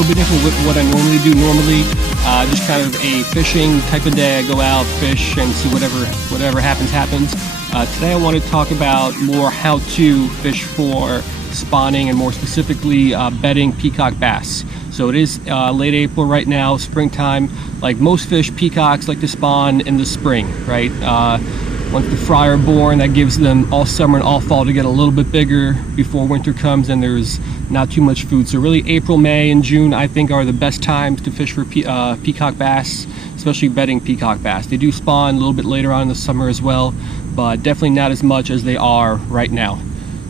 little bit different with what I normally do. Normally, just kind of a fishing type of day. I go out, fish, and see whatever happens. Today I want to talk about more how to fish for spawning and more specifically bedding peacock bass. So it is late April right now, springtime. Like most fish, peacocks like to spawn in the spring, right? Once the fry are born, that gives them all summer and all fall to get a little bit bigger before winter comes and there's not too much food. So really April, May, and June I think are the best times to fish for peacock bass, especially bedding peacock bass. They do spawn a little bit later on in the summer as well, but definitely not as much as they are right now.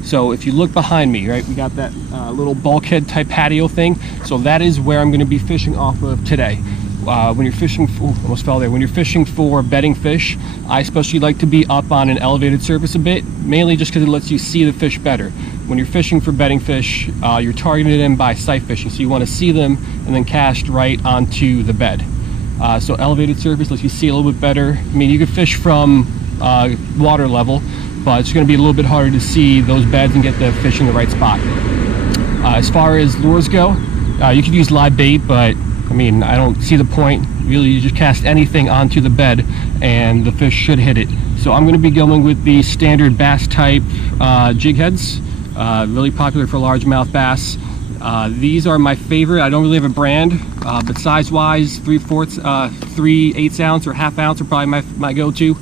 So if you look behind me, right, we got that little bulkhead type patio thing. So that is where I'm going to be fishing off of today. When you're fishing for, almost fell there. When you're fishing for bedding fish, I especially like to be up on an elevated surface a bit, mainly just because it lets you see the fish better. When you're fishing for bedding fish, you're targeting them by sight fishing, so you want to see them and then cast right onto the bed. So elevated surface lets you see a little bit better. I mean, you could fish from water level, but it's going to be a little bit harder to see those beds and get the fish in the right spot. As far as lures go, you could use live bait, but I mean, I don't see the point. Really, you just cast anything onto the bed and the fish should hit it. So I'm going to be going with the standard bass type jig heads, really popular for largemouth bass. These are my favorite. I don't really have a brand, but size-wise, 3/8 ounce or ½ ounce are probably my go-to.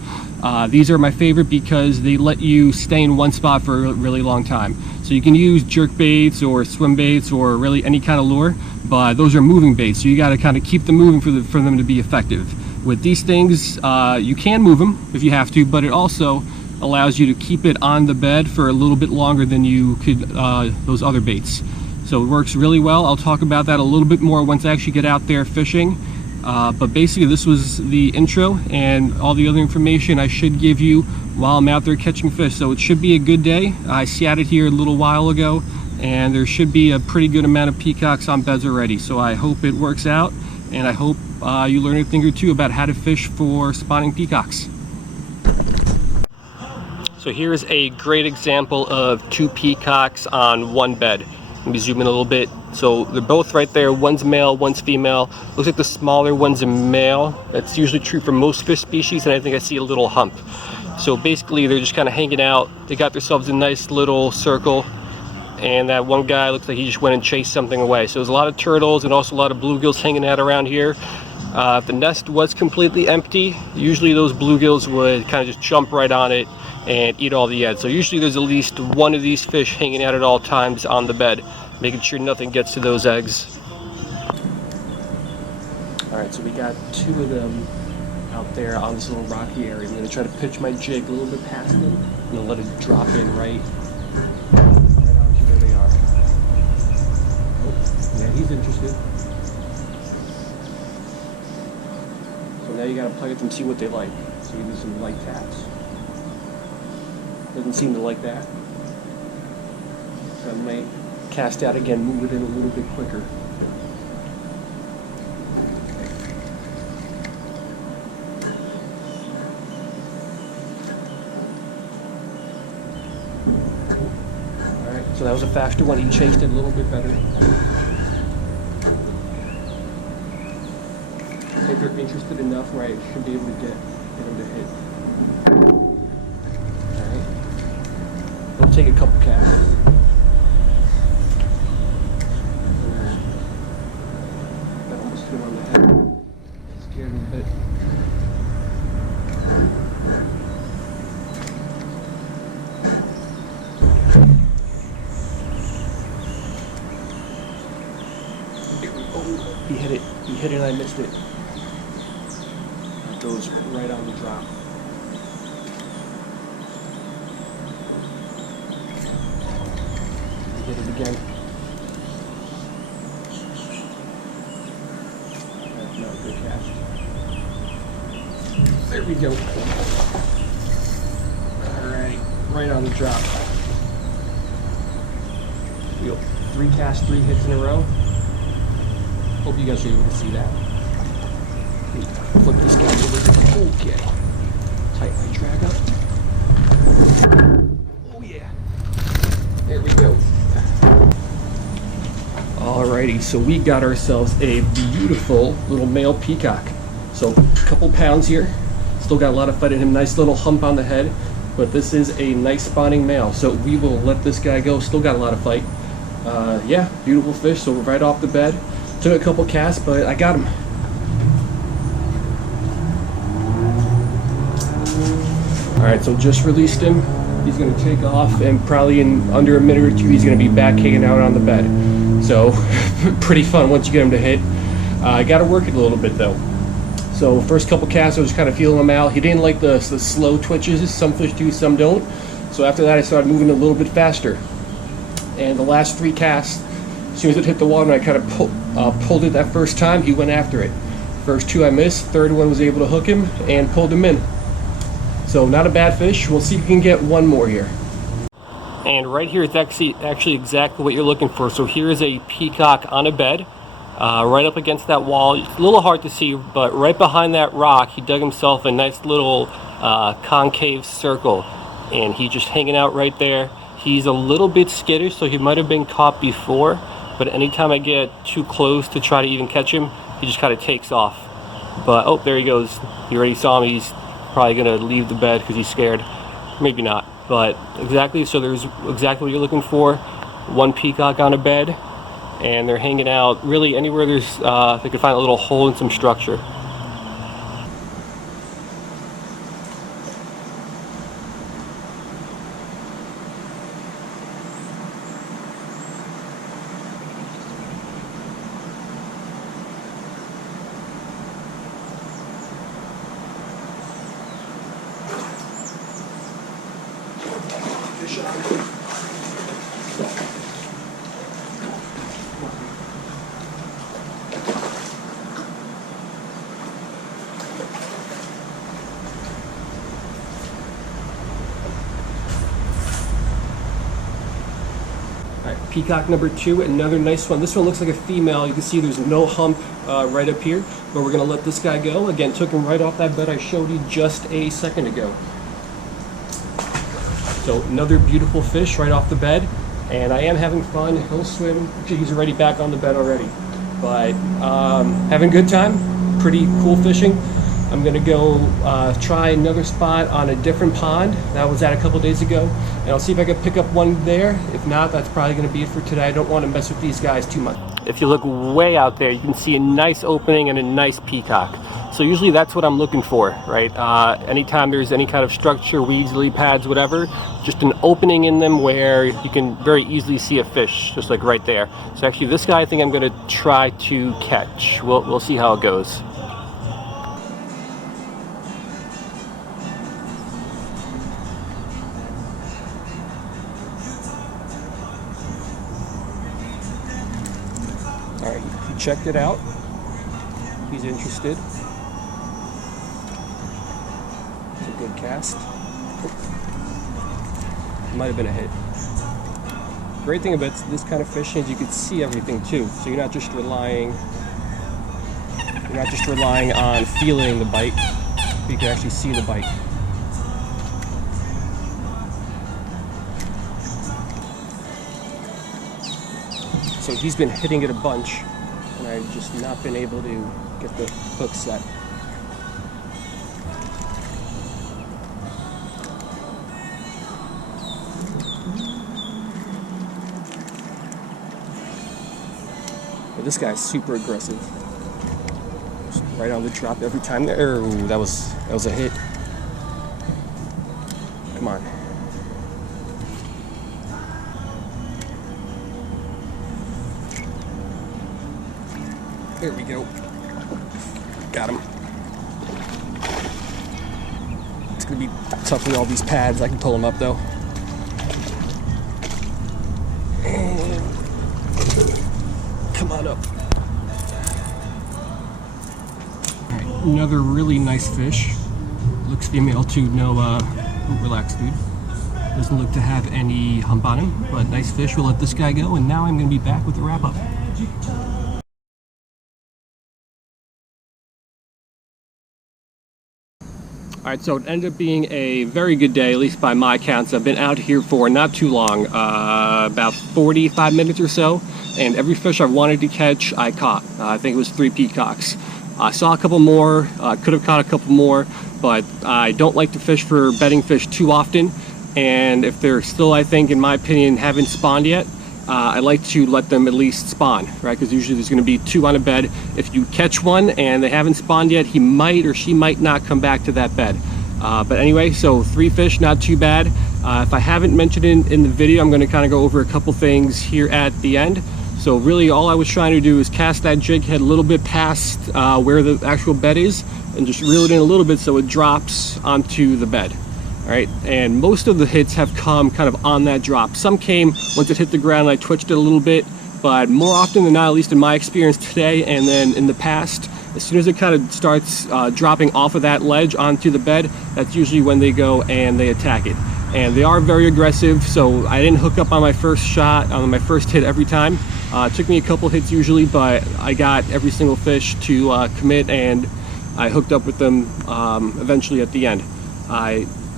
These are my favorite because they let you stay in one spot for a really long time. So you can use jerk baits or swim baits or really any kind of lure, but those are moving baits, so you got to kind of keep them moving for them to be effective. With these things, you can move them if you have to, but it also allows you to keep it on the bed for a little bit longer than you could those other baits. So it works really well. I'll talk about that a little bit more once I actually get out there fishing. But basically this was the intro, and all the other information I should give you while I'm out there catching fish. So it should be a good day. I scattered here a little while ago and there should be a pretty good amount of peacocks on beds already. So I hope it works out, and I hope you learn a thing or two about how to fish for spawning peacocks. So here's a great example of two peacocks on one bed. Let me zoom in a little bit. So they're both right there. One's male, one's female. Looks like the smaller one's a male. That's usually true for most fish species, and I think I see a little hump. So basically they're just kind of hanging out. They got themselves a nice little circle, and that one guy looks like he just went and chased something away. So there's a lot of turtles and also a lot of bluegills hanging out around here. If the nest was completely empty, usually those bluegills would kind of just jump right on it and eat all the eggs. So usually there's at least one of these fish hanging out at all times on the bed, making sure nothing gets to those eggs. Alright, so we got two of them out there on this little rocky area. I'm going to try to pitch my jig a little bit past them and then let it drop in right onto where they are. Oh, yeah, he's interested. So now you got to play with them, see what they like. So you do some light taps. Doesn't seem to like that. So I might cast out again, move it in a little bit quicker. Alright, so that was a faster one. He chased it a little bit better. I think they're interested enough where I should be able to get them to hit. Alright. It'll take a couple casts. On the head. Scared him a bit. Oh, he hit it. He hit it and I missed it. It goes right on the drop. He hit it again. Not a good cast. There we go. Alright, right on the drop. We got 3 casts, 3 hits in a row. Hope you guys are able to see that. Flip this guy over. Okay. Tighten my drag up. Oh yeah. There we go. Alright. Alrighty, so we got ourselves a beautiful little male peacock. So a couple pounds here, still got a lot of fight in him, nice little hump on the head, but this is a nice spawning male. So we will let this guy go, still got a lot of fight. Yeah, beautiful fish, so right off the bed. Took a couple casts, but I got him. Alright, so just released him. He's going to take off, and probably in under a minute or two he's going to be back hanging out on the bed. So pretty fun once you get him to hit. I got to work it a little bit though. So first couple casts I was kind of feeling him out. He didn't like the slow twitches. Some fish do, some don't. So after that I started moving a little bit faster. And the last 3 casts, as soon as it hit the water and I kind of pulled it that first time, he went after it. First 2 I missed, third one was able to hook him and pulled him in. So not a bad fish. We'll see if we can get one more here. And right here, it's actually exactly what you're looking for. So here is a peacock on a bed, right up against that wall. It's a little hard to see, but right behind that rock, he dug himself a nice little concave circle, and he's just hanging out right there. He's a little bit skittish, so he might have been caught before, but anytime I get too close to try to even catch him, he just kind of takes off. But oh, there he goes. You already saw him. He's probably gonna leave the bed because he's scared. Maybe not, but exactly. So there's exactly what you're looking for. 1 peacock on a bed, and they're hanging out really anywhere there's they can find a little hole in some structure. Alright, peacock number 2, another nice one. This one looks like a female. You can see there's no hump right up here, but we're going to let this guy go. Again, took him right off that bed I showed you just a second ago. So another beautiful fish right off the bed, and I am having fun. He'll swim. Actually, he's already back on the bed already, but having a good time. Pretty cool fishing. I'm gonna go try another spot on a different pond that I was at a couple days ago, and I'll see if I can pick up one there. If not, that's probably gonna be it for today. I don't want to mess with these guys too much. If you look way out there, you can see a nice opening and a nice peacock. So usually that's what I'm looking for, right? Anytime there's any kind of structure, weeds, lily pads, whatever, just an opening in them where you can very easily see a fish, just like right there. So actually this guy I think I'm gonna try to catch. We'll see how it goes. Alright, he checked it out. He's interested. It's a good cast. Might have been a hit. Great thing about this kind of fishing is you can see everything too. So you're not just relying on feeling the bite. You can actually see the bite. So he's been hitting it a bunch, and I've just not been able to get the hook set. But this guy's super aggressive. Just right on the drop every time there. Ooh, that was a hit. Come on. There we go. Got him. It's gonna be tough with all these pads. I can pull them up though. And come on up. All right, another really nice fish. Looks female too. No, relax, dude. Doesn't look to have any hump on him, but nice fish. We'll let this guy go, and now I'm gonna be back with the wrap up. Alright, so it ended up being a very good day, at least by my counts. I've been out here for not too long, about 45 minutes or so, and every fish I wanted to catch, I caught. I think it was 3 peacocks. I saw a couple more, could have caught a couple more, but I don't like to fish for bedding fish too often, and if they're still, I think, in my opinion, haven't spawned yet, I like to let them at least spawn, right? Because usually there's going to be 2 on a bed. If you catch one and they haven't spawned yet, he might or she might not come back to that bed. But anyway, so 3 fish, not too bad. If I haven't mentioned it in the video, I'm going to kind of go over a couple things here at the end. So really all I was trying to do is cast that jig head a little bit past where the actual bed is and just reel it in a little bit so it drops onto the bed. All right, and most of the hits have come kind of on that drop. Some came once it hit the ground and I twitched it a little bit, but more often than not, at least in my experience today and then in the past, as soon as it kind of starts dropping off of that ledge onto the bed, that's usually when they go and they attack it. And they are very aggressive, so I didn't hook up on my first shot, on my first hit every time. It took me a couple hits usually, but I got every single fish to commit, and I hooked up with them eventually at the end.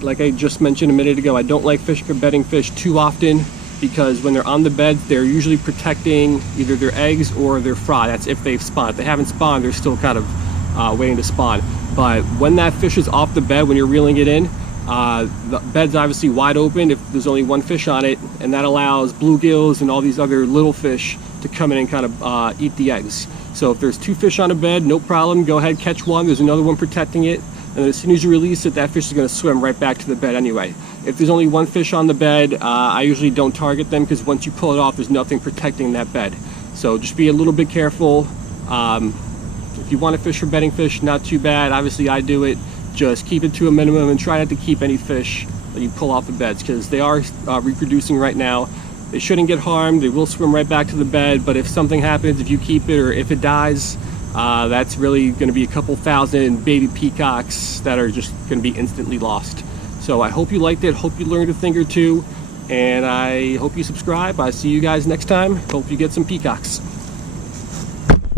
Like I just mentioned a minute ago, I don't like fishing for bedding fish too often because when they're on the bed, they're usually protecting either their eggs or their fry. That's if they've spawned. If they haven't spawned, they're still kind of waiting to spawn. But when that fish is off the bed, when you're reeling it in, the bed's obviously wide open if there's only 1 fish on it, and that allows bluegills and all these other little fish to come in and kind of eat the eggs. So if there's 2 fish on a bed, no problem, go ahead, catch one, there's another one protecting it, and as soon as you release it, that fish is going to swim right back to the bed anyway. If there's only 1 fish on the bed, I usually don't target them because once you pull it off, there's nothing protecting that bed. So just be a little bit careful. If you want to fish for bedding fish, not too bad. Obviously I do it. Just keep it to a minimum and try not to keep any fish that you pull off the beds because they are reproducing right now. They shouldn't get harmed. They will swim right back to the bed, but if something happens, if you keep it or if it dies, that's really going to be a couple thousand baby peacocks that are just going to be instantly lost. So I hope you liked it. Hope you learned a thing or two, and I hope you subscribe. I'll see you guys next time. Hope you get some peacocks.